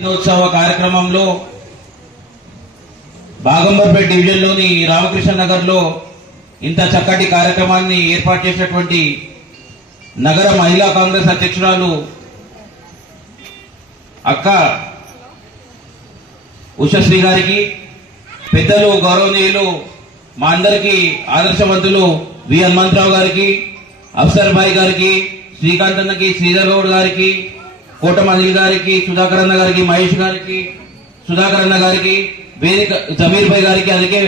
దినోత్సవ కార్యక్రమంలో బాగంబర్పేట డివిజన్లోని రామకృష్ణ నగర్లో ఇంత చక్కటి కార్యక్రమాన్ని ఏర్పాటు చేసినటువంటి నగర మహిళా కాంగ్రెస్ అధ్యక్షురాలు అక్క ఉషశ్రీ గారికి, పెద్దలు గౌరవనీయులు మా అందరికీ ఆదర్శవంతులు వి హనుమంతరావు గారికి, అఫ్సర్ భాయ్ గారికి, శ్రీకాంత్ అన్నకి, శ్రీధర్ గౌడ్ గారికి, కోటం అనిల్ గారికి, సుధాకర్ అన్న గారికి, మహేష్ గారికి, సుధాకర్ అన్న గారికి, వేదిక జమీర్ భాయ్ గారికి,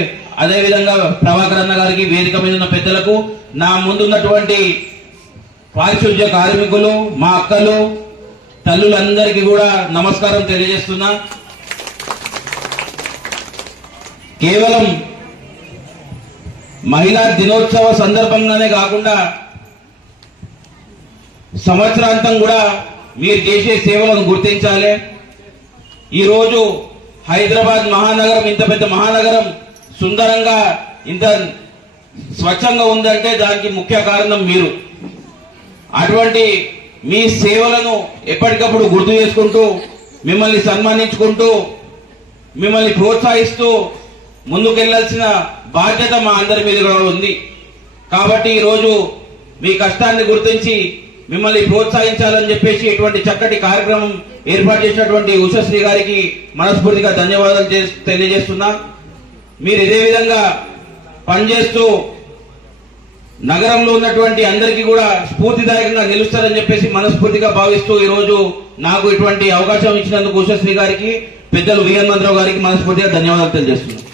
అదేవిధంగా ప్రభాకర్ అన్న గారికి, వేదిక మీద ఉన్న పెద్దలకు, నా ముందున్నటువంటి పారిశుద్ధ్య కార్మికులు, మా అక్కలు, తల్లులందరికీ కూడా నమస్కారం తెలియజేస్తున్నా. కేవలం మహిళా దినోత్సవ సందర్భంగానే కాకుండా సంవత్సరాంతం కూడా మీరు చేసే సేవలను గుర్తించాలి. ఈరోజు హైదరాబాద్ మహానగరం, ఇంత పెద్ద మహానగరం సుందరంగా ఇంత స్వచ్ఛంగా ఉందంటే దానికి ముఖ్య కారణం మీరు. అటువంటి మీ సేవలను ఎప్పటికప్పుడు గుర్తు చేసుకుంటూ, మిమ్మల్ని సన్మానించుకుంటూ, మిమ్మల్ని ప్రోత్సహిస్తూ ముందుకెళ్లాల్సిన బాధ్యత మా అందరి మీద కూడా ఉంది. కాబట్టి ఈరోజు మీ కష్టాన్ని గుర్తించి మిమ్మల్ని ప్రోత్సహించాలని చెప్పేసి ఇటువంటి చక్కటి కార్యక్రమం ఏర్పాటు చేసినటువంటి ఉషశ్రీ గారికి మనస్ఫూర్తిగా ధన్యవాదాలు తెలియజేస్తున్నా. మీరు ఇదే విధంగా పనిచేస్తూ నగరంలో ఉన్నటువంటి అందరికీ కూడా స్ఫూర్తిదాయకంగా నిలుస్తారని చెప్పేసి మనస్ఫూర్తిగా భావిస్తూ ఈరోజు నాకు ఇటువంటి అవకాశం ఇచ్చినందుకు ఉషశ్రీ గారికి, పెద్దలు వి హనుమంతరావు గారికి మనస్ఫూర్తిగా ధన్యవాదాలు తెలియజేస్తున్నాను.